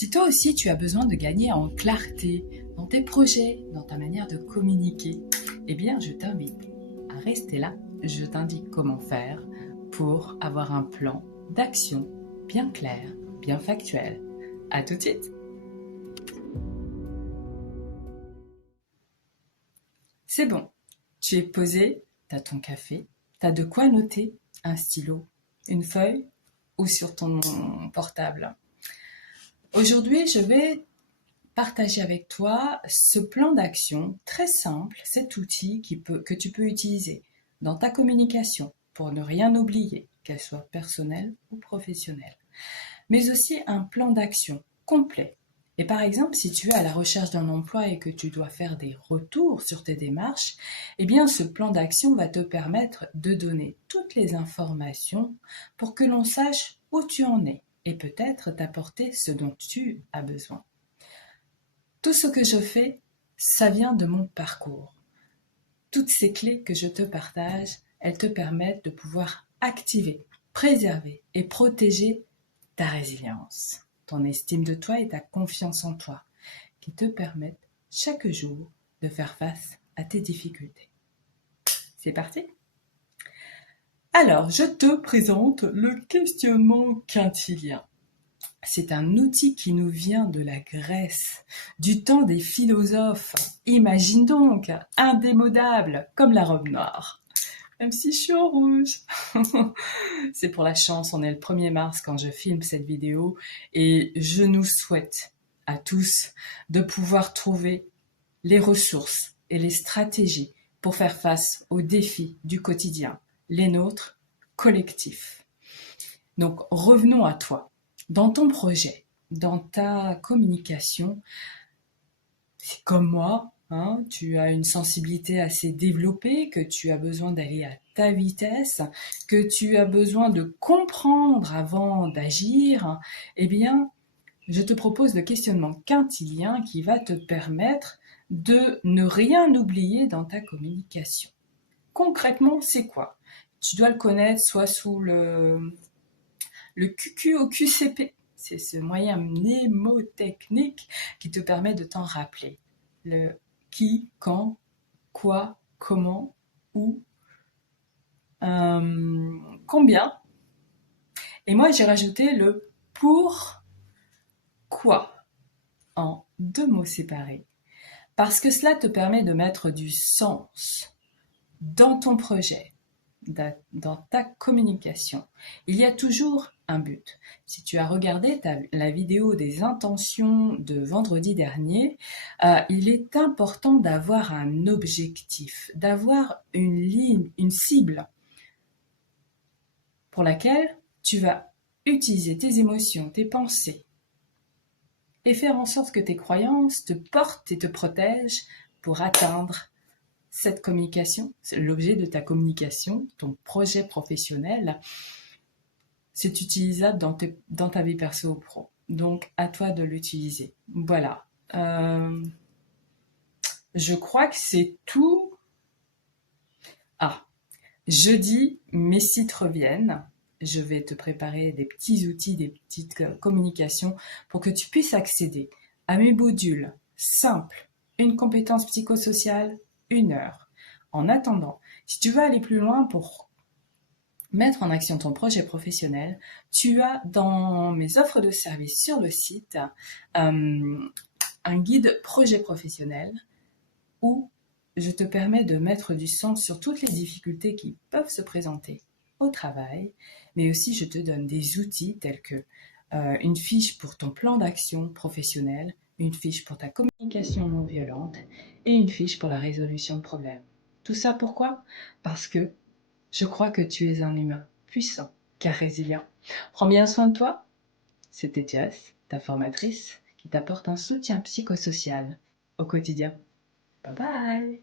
Si toi aussi tu as besoin de gagner en clarté dans tes projets, dans ta manière de communiquer, eh bien je t'invite à rester là. Je t'indique comment faire pour avoir un plan d'action bien clair, bien factuel. À tout de suite. C'est bon, tu es posé, tu as ton café, tu as de quoi noter, un stylo, une feuille ou sur ton portable. Aujourd'hui, je vais partager avec toi ce plan d'action très simple, cet outil que tu peux utiliser dans ta communication pour ne rien oublier, qu'elle soit personnelle ou professionnelle, mais aussi un plan d'action complet. Et par exemple, si tu es à la recherche d'un emploi et que tu dois faire des retours sur tes démarches, eh bien ce plan d'action va te permettre de donner toutes les informations pour que l'on sache où tu en es et peut-être t'apporter ce dont tu as besoin. Tout ce que je fais, ça vient de mon parcours. Toutes ces clés que je te partage, elles te permettent de pouvoir activer, préserver et protéger ta résilience, ton estime de toi et ta confiance en toi, qui te permettent chaque jour de faire face à tes difficultés. C'est parti? Alors, je te présente le questionnement quintilien. C'est un outil qui nous vient de la Grèce, du temps des philosophes. Imagine donc, indémodable, comme la robe noire. Même si je suis en rouge. C'est pour la chance, on est le 1er mars quand je filme cette vidéo et je nous souhaite à tous de pouvoir trouver les ressources et les stratégies pour faire face aux défis du quotidien, les nôtres collectifs. Donc revenons à toi. Dans ton projet, dans ta communication, c'est comme moi, hein, tu as une sensibilité assez développée, que tu as besoin d'aller à ta vitesse, que tu as besoin de comprendre avant d'agir, eh bien, je te propose le questionnement quintilien qui va te permettre de ne rien oublier dans ta communication. Concrètement, c'est quoi? Tu dois le connaître soit sous le QQ au QCP. C'est ce moyen mnémotechnique qui te permet de t'en rappeler. Le qui, quand, quoi, comment, où, combien. Et moi, j'ai rajouté le pourquoi en 2 mots séparés. Parce que cela te permet de mettre du sens dans ton projet, dans ta communication. Il y a toujours un but. Si tu as regardé la vidéo des intentions de vendredi dernier, il est important d'avoir un objectif, d'avoir une ligne, une cible pour laquelle tu vas utiliser tes émotions, tes pensées et faire en sorte que tes croyances te portent et te protègent pour atteindre cette communication, c'est l'objet de ta communication, ton projet professionnel, c'est utilisable dans ta vie perso ou pro. Donc, à toi de l'utiliser. Voilà. Je crois que c'est tout. Ah, jeudi, mes sites reviennent. Je vais te préparer des petits outils, des petites communications pour que tu puisses accéder à mes modules simples, une compétence psychosociale, 1 heure. En attendant, si tu veux aller plus loin pour mettre en action ton projet professionnel, tu as dans mes offres de services sur le site un guide projet professionnel où je te permets de mettre du sens sur toutes les difficultés qui peuvent se présenter au travail, mais aussi je te donne des outils tels que une fiche pour ton plan d'action professionnel, une fiche pour ta communication non violente et une fiche pour la résolution de problèmes. Tout ça pourquoi? Parce que je crois que tu es un humain puissant car résilient. Prends bien soin de toi. C'était Jess, ta formatrice, qui t'apporte un soutien psychosocial au quotidien. Bye bye!